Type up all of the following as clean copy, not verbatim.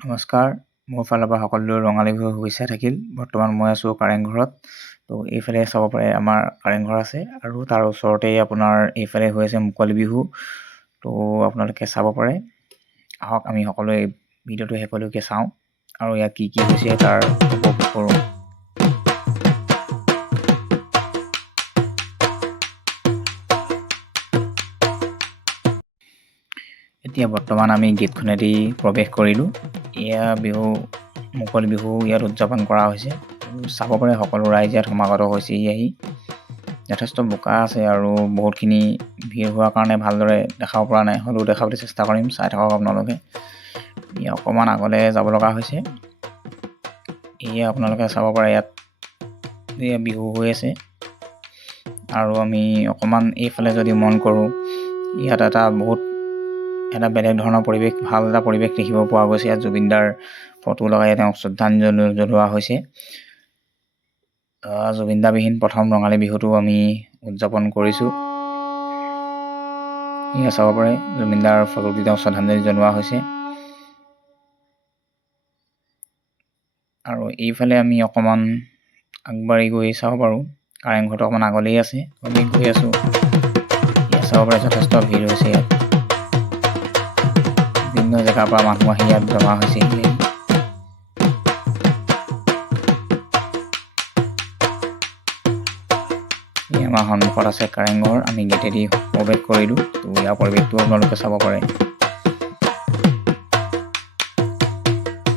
নমস্কাৰ, মোৰ ফালৰ পৰা সকলোৰে ৰঙালী বিহুৰ শুভেচ্ছা থাকিল। বৰ্তমান মই আছোঁ কাৰেংঘৰত। তো এইফালে চাব পাৰে আমাৰ কাৰেংঘৰ আছে আৰু তাৰ ওচৰতেই আপোনাৰ এইফালে হৈ আছে মুকলি বিহু। তো আপোনালোকে চাব পাৰে। আহক আমি সকলোৱে এই ভিডিঅ'টো শেষলৈকে চাওঁ আৰু ইয়াত কি কি হৈছে তাৰ উপভোগ কৰোঁ। এতিয়া বৰ্তমান আমি গেটখনেদি প্ৰৱেশ কৰিলোঁ। এয়া বিহু মুকলি বিহু ইয়াত উদযাপন কৰা হৈছে। চাব পাৰে সকলো ৰাইজ ইয়াত সমাগত হৈছেহি আহি। যথেষ্ট বোকা আছে আৰু বহুতখিনি ভিৰ হোৱাৰ কাৰণে ভালদৰে দেখাব পৰা নাই, হ'লেও দেখাবলৈ চেষ্টা কৰিম। চাই থাকক আপোনালোকে। এয়া অকণমান আগলৈ যাব লগা হৈছে। এয়া আপোনালোকে চাব পাৰে ইয়াত এয়া বিহু হৈ আছে আৰু আমি অকণমান এইফালে যদি মন কৰোঁ, ইয়াত এটা বেলেগ ধৰণৰ পৰিৱেশ, ভাল এটা পৰিৱেশ দেখিব পোৱা গৈছে। ইয়াত জুবিনদাৰ ফটো লগাই তেওঁক শ্ৰদ্ধাঞ্জলি জনোৱা হৈছে। জুবিনদাবিহীন প্ৰথম ৰঙালী বিহুটো আমি উদযাপন কৰিছোঁ। এয়া চাব পাৰে জুবিনদাৰ ফটোটি তেওঁক শ্ৰদ্ধাঞ্জলি জনোৱা হৈছে। আৰু এইফালে আমি অকণমান আগবাঢ়ি গৈ চাব পাৰোঁ। কাৰেংঘৰটো অকণমান আগলেই আছে, আমি গৈ আছোঁ। এয়া চাব পাৰে যথেষ্ট ভিৰ হৈছে ইয়াত। বিভিন্ন জেগাৰ পৰা মানুহ আহি ইয়াত জমা হৈছে। আমাৰ সন্মুখত আছে কাৰেংঘৰ। আমি গেটেদি প্ৰৱেশ কৰিলোঁ। তো ইয়াৰ পৰিৱেশটো আপোনালোকে চাব পাৰে।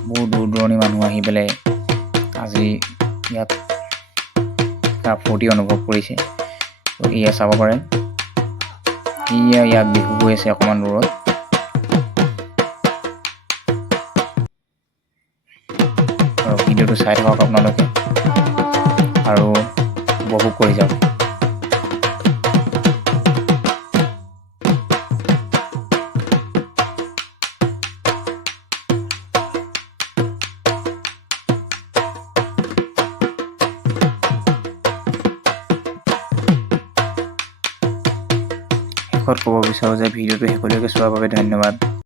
বহু দূৰ দূৰণি মানুহ আহি পেলাই আজি ইয়াত ফূৰ্তি অনুভৱ কৰিছে। তো এয়া চাব পাৰে, ইয়াত বিহু হৈ আছে অকণমান দূৰত। আৰু ভিডিঅ'টো চাই থাকক আপোনালোকে আৰু উপভোগ কৰি যাওক। শেষত ক'ব বিচাৰোঁ যে ভিডিঅ'টো শেষলৈকে চোৱাৰ বাবে ধন্যবাদ।